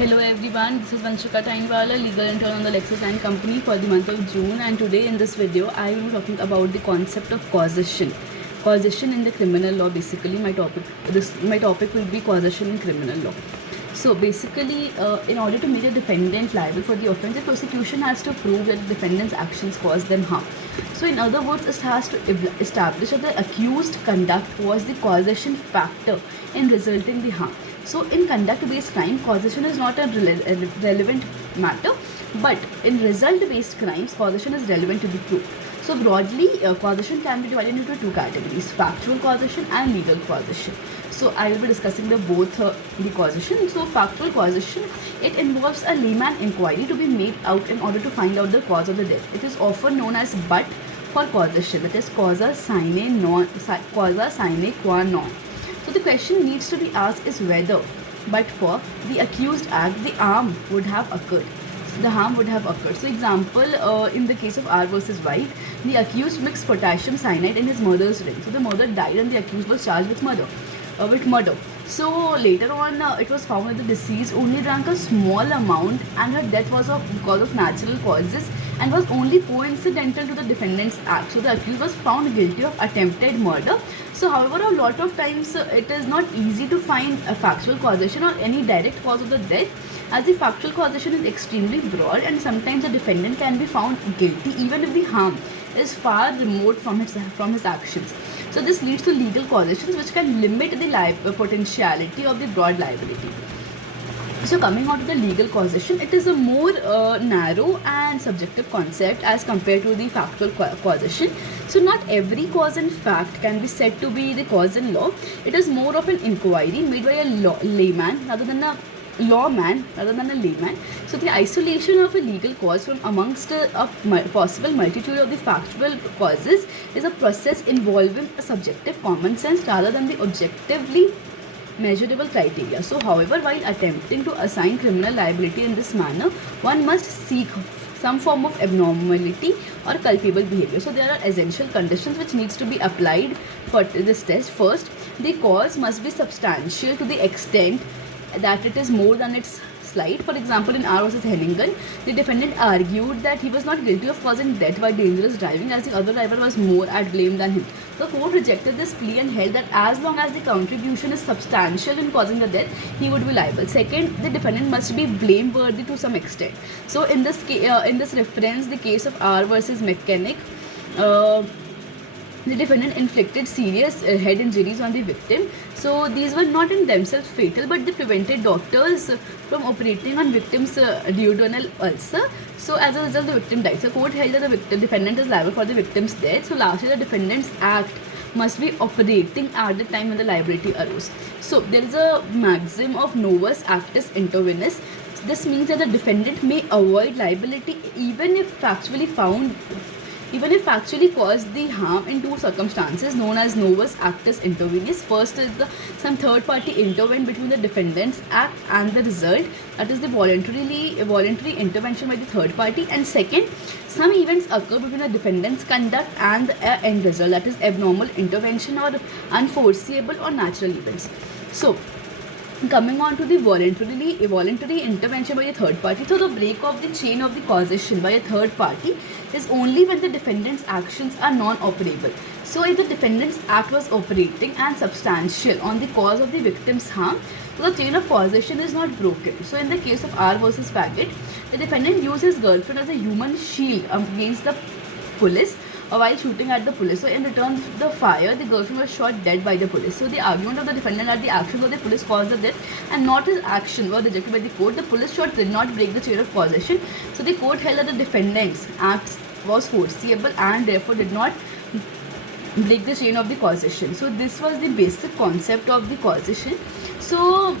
Hello everyone, this is Vanshika Tainwala, legal intern on the Lexus & Company for the month of June, and today in this video I will be talking about the concept of causation. Causation in the criminal law. Basically my topic will be causation in criminal law. So basically, in order to make a defendant liable for the offence, the prosecution has to prove that the defendant's actions caused them harm. So in other words, it has to establish that the accused conduct was the causation factor in resulting the harm. So in conduct-based crime, causation is not a relevant matter, but in result-based crimes, causation is relevant to be proved. So broadly, causation can be divided into two categories: factual causation and legal causation. So I will be discussing the causation. So factual causation, it involves a layman inquiry to be made out in order to find out the cause of the death. It is often known as but for causation, that is causa sine qua non. So the question needs to be asked is whether, but for the accused act, the harm would have occurred. So example, in the case of R versus White, the accused mixed potassium cyanide in his mother's drink. So the mother died and the accused was charged with murder. So later on, it was found that the deceased only drank a small amount and her death was because of natural causes and was only coincidental to the defendant's act. So the accused was found guilty of attempted murder. So however, a lot of times it is not easy to find a factual causation or any direct cause of the death, as the factual causation is extremely broad and sometimes the defendant can be found guilty even if the harm is far remote from his actions. So this leads to legal causations which can limit the potentiality of the broad liability. So coming on to the legal causation, it is a more narrow and subjective concept as compared to the factual causation. So not every cause in fact can be said to be the cause in law. It is more of an inquiry made by a layman rather than a layman. So the isolation of a legal cause from amongst a possible multitude of the factual causes is a process involving a subjective common sense rather than the objectively measurable criteria. So however, while attempting to assign criminal liability in this manner, one must seek some form of abnormality or culpable behavior. So there are essential conditions which needs to be applied for this test. First, the cause must be substantial to the extent that it is more than its slight. For example, in R versus Hennigan, the defendant argued that he was not guilty of causing death by dangerous driving as the other driver was more at blame than him. The court rejected this plea and held that as long as the contribution is substantial in causing the death, he would be liable. Second, the defendant must be blameworthy to some extent. So in this reference, the case of R versus Mechanic, the defendant inflicted serious head injuries on the victim. So these were not in themselves fatal, but they prevented doctors from operating on victim's duodenal ulcer. So as a result, the victim died. So court held that the defendant is liable for the victim's death. So lastly, the defendant's act must be operating at the time when the liability arose. So there is a maxim of novus actus intervenus. This means that the defendant may avoid liability even if actually caused the harm in two circumstances known as novus actus intervenus. First is some third party intervened between the defendant's act and the result, that is the voluntary intervention by the third party, and second, some events occur between the defendant's conduct and the end result, that is abnormal intervention or unforeseeable or natural events. So coming on to the voluntary intervention by a third party. So the break of the chain of the causation by a third party is only when the defendant's actions are non-operable. So if the defendant's act was operating and substantial on the cause of the victim's harm, so the chain of causation is not broken. So in the case of R versus Faggett, the defendant used his girlfriend as a human shield against the police while shooting at the police. So in return of the fire, the girlfriend was shot dead by the police. So the argument of the defendant that the actions of the police caused the death and not his actions were rejected by the court. The police shot did not break the chain of causation. So the court held that the defendant's act was foreseeable and therefore did not break the chain of the causation. So this was the basic concept of the causation. So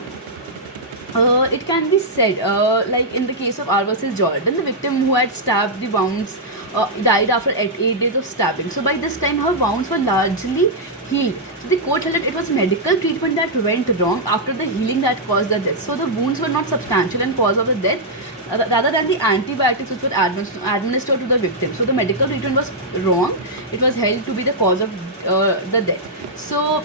it can be said, like in the case of R versus Jordan, the victim who had stabbed the wounds died after 8 days of stabbing. So by this time, her wounds were largely healed. So the court held that it was medical treatment that went wrong after the healing that caused the death. So the wounds were not substantial and cause of the death, rather than the antibiotics which were administered to the victim. So the medical treatment was wrong. It was held to be the cause of the death. So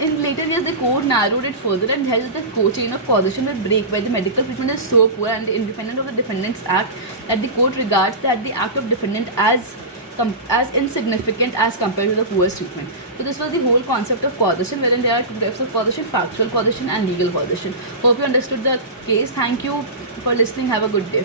In later years, the court narrowed it further and held that the chain of causation will break where the medical treatment is so poor and independent of the Defendants Act that the court regards that the act of defendant as insignificant as compared to the poor's treatment. So this was the whole concept of causation, wherein there are two types of causation: factual causation and legal causation. Hope you understood the case. Thank you for listening. Have a good day.